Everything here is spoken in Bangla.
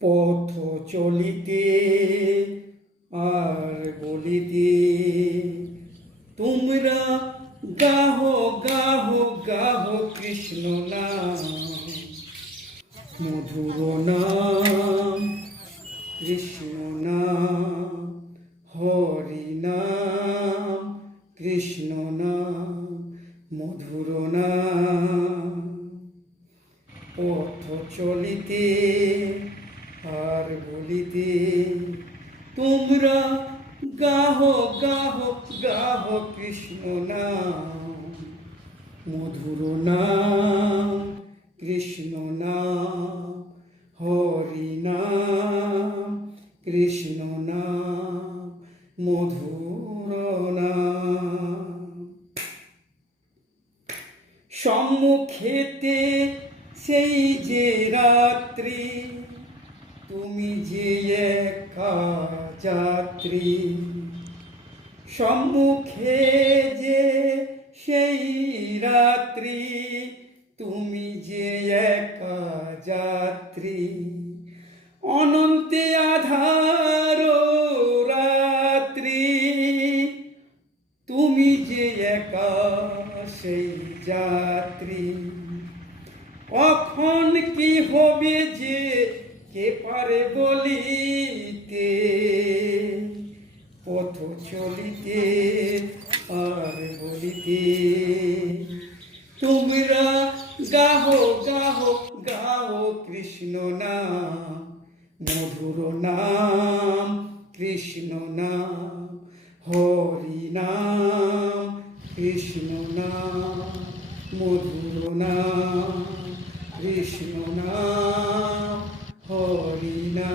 পথ চলিতে আর বলিতে, তোমরা গাহ গাহ গাহ কৃষ্ণ নাম, মধুর নাম, কৃষ্ণ নাম, হরি নাম, কৃষ্ণ নাম, মধুর নাম। পথ চলিতে আর বলিতে, তোমরা গাহ গাহ গাহ কৃষ্ণ নাম। মধুর নাম, কৃষ্ণ নাম, হরি নাম, কৃষ্ণ নাম, মধুর নাম। সম্মুখেতে সেই যে রাত্রি তুমি যে একা যাত্রী, সম্মুখে যে সেই রাত্রি, তুমি যে একা যাত্রী, অনন্তে আধার রাত্রি, তুমি যে একা সেই যাত্রী। কখন কি হবে যে কে পারে বলিতে? পথ চলিতে আর বলিতে? তোমরা গাহ গাহ গাহ কৃষ্ণ নাম, মধুর নাম, কৃষ্ণ নাম, হরি নাম, কৃষ্ণ নাম, মধুর নাম, কৃষ্ণ নাম হরিনা